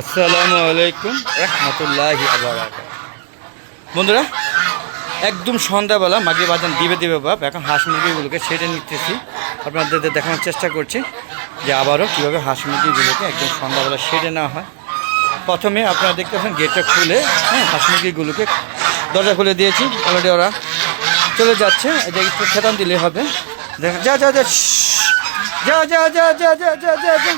আসসালামু আলাইকুম রহমতুল্লাহি বন্ধুরা, একদম সন্ধ্যাবেলা মাগরিব আজান দিবে বাপ। এখন হাঁস মুরগিগুলোকে ছেড়ে নিতেছি, আপনাদের দেখানোর চেষ্টা করছি যে আবারও কীভাবে হাঁস মুরগিগুলোকে একদম সন্ধ্যাবেলা ছেড়ে নেওয়া হয়। প্রথমে আপনারা দেখতে পাচ্ছেন গেটটা খুলে, হাঁস মুরগিগুলোকে দরজা খুলে দিয়েছি। অলরেডি ওরা চলে যাচ্ছে, এটা একটু খেতান দিলে হবে। দেখেন, যা যা যা যা যা যা যা যা যা যা যা।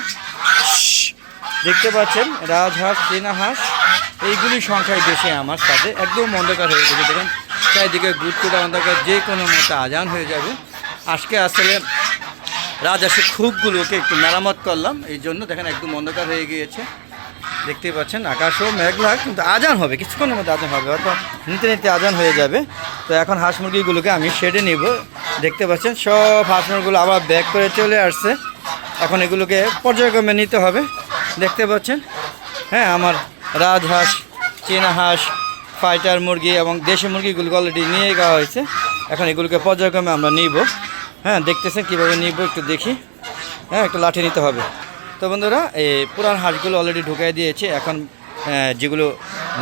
দেখতে পাচ্ছেন রাজহাঁস, চীনা হাঁস এইগুলি সংখ্যায় বেশি আমার সাথে। একদম অন্ধকার হয়ে গেছে, দেখেন চারিদিকে গুটকুটা অন্ধকার, যে কোনো মতো আজান হয়ে যাবে। আজকে আসলে রাজহাঁসের খুবগুলোকে একটু মেরামত করলাম, এই জন্য দেখেন একদম অন্ধকার হয়ে গিয়েছে। দেখতেই পাচ্ছেন আকাশও মেঘলা, কিন্তু আজান হবে, কিছুক্ষণের মধ্যে আজান হবে, অর্থাৎ নিতে নিতে আজান হয়ে যাবে। তো এখন হাঁস মুরগিগুলোকে আমি শেডে নিব। দেখতে পাচ্ছেন সব হাঁস মুরগিগুলো আবার ব্যাক করে চলে আসছে। এখন এগুলোকে পর্যায়ক্রমে নিতে হবে। দেখতে পাচ্ছেন, আমার রাজহাঁস, চীনা হাঁস, ফাইটার মুরগি এবং দেশি মুরগিগুলোকে অলরেডি নিয়ে যাওয়া হয়েছে। এখন এগুলোকে পর্যায়ক্রমে আমরা নিব। দেখতেছেন কীভাবে নিব একটু দেখি। একটু লাঠি নিতে হবে। তো বন্ধুরা, এই পুরান হাঁসগুলো অলরেডি ঢুকাই দিয়েছে। এখন যেগুলো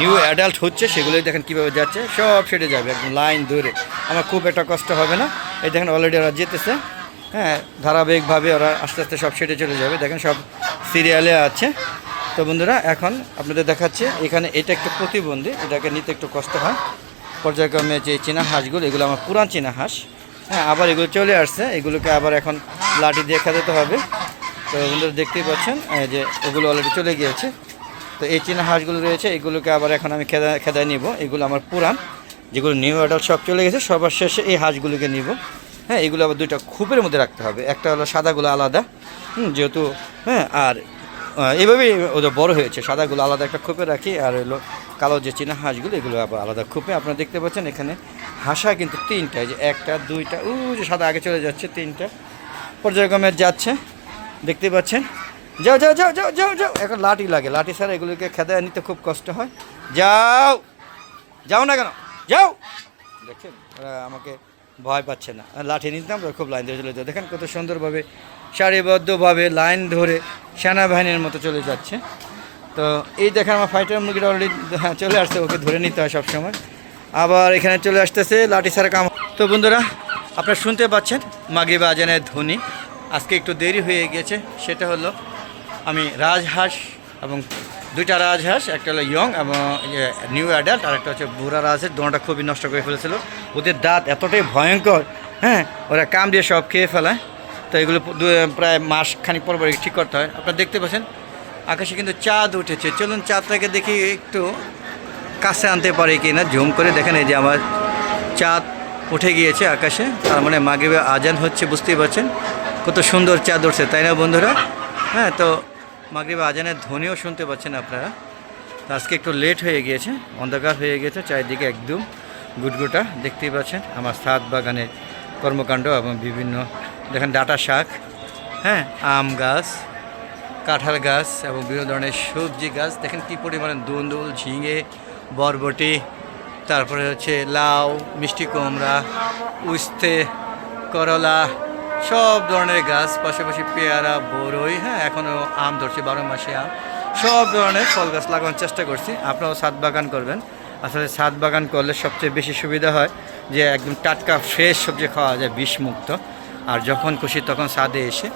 নিউ অ্যাডাল্ট হচ্ছে সেগুলোই দেখেন কীভাবে যাচ্ছে, সব সেটে যাবে একদম লাইন ধরে। আমার খুব একটা কষ্ট হবে না। এই দেখেন অলরেডি ওরা যেতেছে, ধারাবাহিকভাবে ওরা আস্তে আস্তে সব সেটে চলে যাবে। দেখেন সব সিরিয়ালে আছে। তো বন্ধুরা, এখন আপনাদের দেখাচ্ছে এখানে এটা একটু প্রতিবন্ধী, এটাকে নিতে একটু কষ্ট হয়। পর্যায়ক্রমে যে চীনা হাঁসগুলো, এগুলো আমার পুরান চীনা হাঁস। আবার এগুলো চলে আসছে, এগুলোকে আবার এখন লাঠি দিয়ে খেতে হবে। তো বন্ধুরা দেখতেই পাচ্ছেন যে এগুলো অলরেডি চলে গিয়েছে। তো এই চীনা হাঁসগুলো রয়েছে, এগুলোকে আবার এখন আমি খেদায় নিব। এগুলো আমার পুরান, যেগুলো নিউ অ্যাডাল্ট সব চলে গেছে, সবার শেষে এই হাঁসগুলোকে নিব। এগুলো আবার দুইটা খুপের মধ্যে রাখতে হবে। একটা হলো সাদাগুলো আলাদা, যেহেতু আর এইভাবেই ওদের বড় হয়েছে। সাদাগুলো আলাদা একটা খোপে রাখি, আর হলো কালো যে চীনা হাঁসগুলো এগুলো আবার আলাদা খোপে। আপনারা দেখতে পাচ্ছেন এখানে হাঁসা কিন্তু তিনটা, যে একটা দুইটা, যে সাদা আগে চলে যাচ্ছে, তিনটা পর্যায়ক্রমে যাচ্ছে। দেখতে পাচ্ছেন, যাও যাও যাও যাও যাও যাও। এখন লাঠি লাগে, লাঠি ছাড়া এগুলোকে খেদায় নিতে খুব কষ্ট হয়। যাও যাও না কেন, যাও। দেখছেন ওরা আমাকে ভয় পাচ্ছে না, লাঠি নিতাম খুব লাইন ধরে চলে যেত। দেখেন কত সুন্দরভাবে সারিবদ্ধভাবে লাইন ধরে সেনাবাহিনীর মতো চলে যাচ্ছে। তো এই দেখেন আমার ফাইটার মুরগিটা অলরেডি চলে আসছে, ওকে ধরে নিতে হয় সবসময়। আবার এখানে চলে আসতেছে লাঠি ছাড়া কাম। তো বন্ধুরা, আপনারা শুনতে পাচ্ছেন মাগরিব আজানের ধ্বনি। আজকে একটু দেরি হয়ে গিয়েছে, সেটা হলো আমি রাজহাঁস এবং দুইটা রাজহাঁস, একটা হলো ইয়ং এবং নিউ অ্যাডাল্ট, আর একটা হচ্ছে বুড়া রাজহাঁস, দোনোটা খুবই নষ্ট করে ফেলেছিল। ওদের দাঁত এতটাই ভয়ঙ্কর, ওরা কাম দিয়ে সব খেয়ে ফেলায়। তো এগুলো প্রায় মাস খানিক পর পর ঠিক করতে হয়। আপনারা দেখতে পাচ্ছেন আকাশে কিন্তু চাঁদ উঠেছে। চলুন চাঁদটাকে দেখি একটু কাছে আনতে পারি কি না, জুম করে দেখেন। এই যে আমার চাঁদ উঠে গিয়েছে আকাশে, তার মানে মাগরিবে আজান হচ্ছে, বুঝতেই পারছেন কত সুন্দর চাঁদ উঠছে, তাই না বন্ধুরা? তো মাগরিবে আজানের ধ্বনিও শুনতে পাচ্ছেন আপনারা। তো আজকে একটু লেট হয়ে গিয়েছে, অন্ধকার হয়ে গেছে, চারিদিকে একদম গুটগুটা। দেখতেই পাচ্ছেন আমার ছাদ বাগানের কর্মকাণ্ড এবং বিভিন্ন দেখেন ডাঁটা শাক, আম গাছ, কাঁঠাল গাছ এবং বিভিন্ন ধরনের সবজি গাছ। দেখেন কী পরিমাণে দুন্দুল, ঝিঙে, বরবটি, তারপরে হচ্ছে লাউ, মিষ্টি কুমড়া, উস্তে, করলা, সব ধরনের গাছ। পাশাপাশি পেয়ারা, বরই, এখনও আম ধরছে, 12 মাসে আম। সব ধরনের ফল গাছ লাগানোর চেষ্টা করছি। আপনারাও ছাদ বাগান করবেন। আসলে ছাদ বাগান করলে সবচেয়ে বেশি সুবিধা হয় যে একদম টাটকা ফ্রেশ সবজি খাওয়া যায়, বিষমুক্ত। আর যখন খুশি তখন ছাদে এসে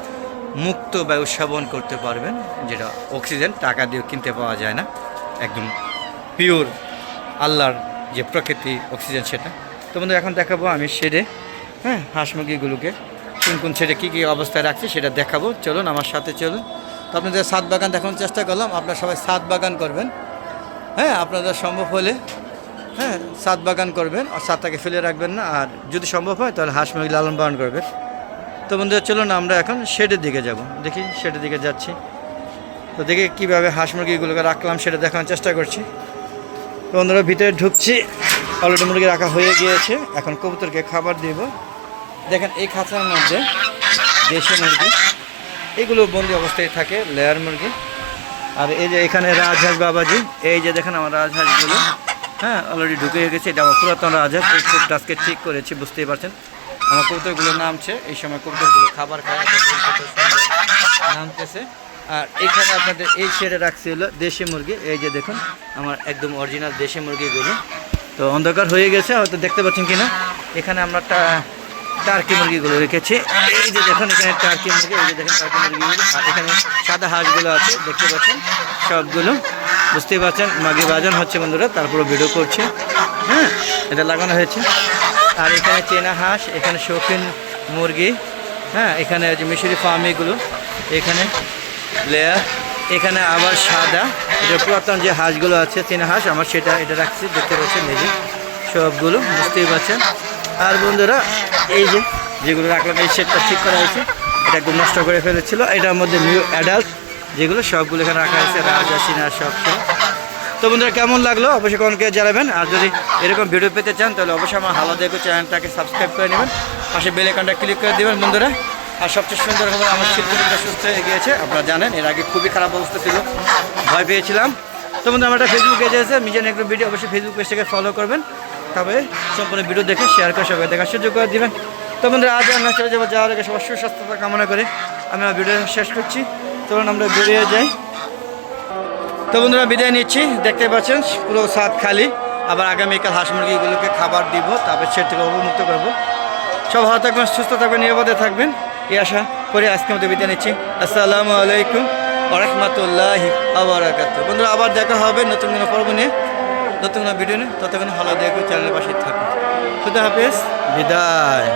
মুক্ত বায়ু সেবন করতে পারবেন, যেটা অক্সিজেন টাকা দিয়েও কিনতে পাওয়া যায় না। একদম পিওর আল্লাহর যে প্রকৃতি অক্সিজেন, সেটা। তো বন্ধু এখন দেখাবো আমি শেডে হাঁস মুরগিগুলোকে কোন কোন শেডে কী কী অবস্থায় রাখছি সেটা দেখাবো। চলুন আমার সাথে চলুন। তো আপনাদের ছাদ বাগান দেখানোর চেষ্টা করলাম। আপনারা সবাই ছাদ বাগান করবেন, আপনাদের সম্ভব হলে ছাদ বাগান করবেন, আর ছাদটাকে ফেলে রাখবেন না। আর যদি সম্ভব হয় তাহলে হাঁস মুরগি লালন পালন করবেন। তো বন্ধুরা চলুন আমরা এখন শেডের দিকে যাব। দেখি শেডের দিকে যাচ্ছি, তো দেখি কীভাবে হাঁস মুরগিগুলোকে রাখলাম সেটা দেখানোর চেষ্টা করছি। তো বন্ধুরা ভিতরে ঢুকছি, অলরেডি মুরগি রাখা হয়ে গিয়েছে। এখন কবুতরকে খাবার দিব। দেখেন এই খাঁচার মধ্যে দেশি মুরগি, এগুলো বন্দি অবস্থায় থাকে, লেয়ার মুরগি। আর এই যে এখানে রাজহাঁস বাবাজি, এই যে দেখেন আমার রাজহাঁসগুলো অলরেডি ঢুকে গেছে। এটা আমার পুরাতন রাজহাঁস, এই খুবটা আজকে ঠিক করেছি, বুঝতেই পারছেন। আমার কবুতরগুলো নামছে, এই সময় কবুতরগুলো খাবার খায়, নামতেছে। আর এখানে আপনাদের এই শেডে রাখছি হলো দেশি মুরগি, এই যে দেখুন আমার একদম অরিজিনাল দেশি মুরগিগুলো। তো অন্ধকার হয়ে গেছে হয়তো দেখতে পাচ্ছেন কিনা, এখানে আমরা টার্কি মুরগিগুলো রেখেছি। এই যে দেখুন এখানে টার্কি মুরগি, এই যে দেখেন টার্কি মুরগিগুলো, আর এখানে সাদা হাঁসগুলো আছে দেখতে পাচ্ছেন সবগুলো। বুঝতেই পারছেন মাগি বাজান হচ্ছে বন্ধুরা, তারপরে ভিডিও করছে। হ্যাঁ, এটা লাগানো হয়েছে। আর এখানে চেনা হাঁস, এখানে শৌখিন মুরগি। হ্যাঁ, এখানে যে মিশরি ফার্মিগুলো, এখানে লেয়ার, এখানে আবার সাদা, এটা পুরাতন যে হাঁসগুলো আছে চেনা হাঁস আমার, এটা রাখছি দেখতে পাচ্ছেন এই যে সবগুলো। বুঝতেই পারছেন। আর বন্ধুরা এই যে যেগুলো রাখলাম, এই সেটটা ঠিক করা হয়েছে, এটা একদম নষ্ট করে ফেলেছিল। এটার মধ্যে নিউ অ্যাডাল্ট যেগুলো সবগুলো এখানে রাখা হয়েছে, রাজা সিনা সব ছিল। তো বন্ধুরা কেমন লাগলো অবশ্যই কমেন্টে জানাবেন। আর যদি এরকম ভিডিও পেতে চান তাহলে অবশ্যই আমার হালাল দেখো চ্যানেলটাকে সাবস্ক্রাইব করে নেবেন, পাশে বেল আইকনটা ক্লিক করে দেবেন বন্ধুরা। আর সবচেয়ে সুন্দর হবে আমার শিল্পীটা সুস্থ হয়ে গিয়েছে, আপনারা জানেন এর আগে খুবই খারাপ অবস্থা ছিল, ভয় পেয়েছিলাম। তো বন্ধুরা আমার একটা ফেসবুক পেজ আছে মিজান এগ্রো ভিডিও, অবশ্যই ফেসবুক পেজটাকে ফলো করবেন, তবে সম্পূর্ণ ভিডিও দেখে শেয়ার করে সবাই দেখার সুযোগ করে দেবেন। তো বন্ধুরা আজ আমরা চলে যাবো, যাওয়ার আগে সবার সুস্বাস্থ্যতা কামনা করে আমি আমার ভিডিও শেষ করছি। চলুন আমরা বেরিয়ে যাই। তো বন্ধুরা বিদায় নিচ্ছি, দেখতে পাচ্ছেন পুরো ছাদ খালি। আবার আগামীকাল হাঁস মুরগিগুলোকে খাবার দিব, তারপর সেট থেকে অবমুক্ত করবো। সব ভালো থাকবেন, সুস্থ থাকবেন, নিরাপদে থাকবেন, এই আশা করে আজকের মধ্যে বিদায় নিচ্ছি। আসসালামু আলাইকুম ওয়া রাহমাতুল্লাহি ওয়া বারাকাতুহু। বন্ধুরা আবার দেখা হবে নতুন কোনো পর্ব নিয়ে, নতুন কোনো ভিডিও নিয়ে। ততক্ষণ ভালো দেখবেন, চ্যানেলের পাশে থাকুন। খুদা হাফেজ, বিদায়।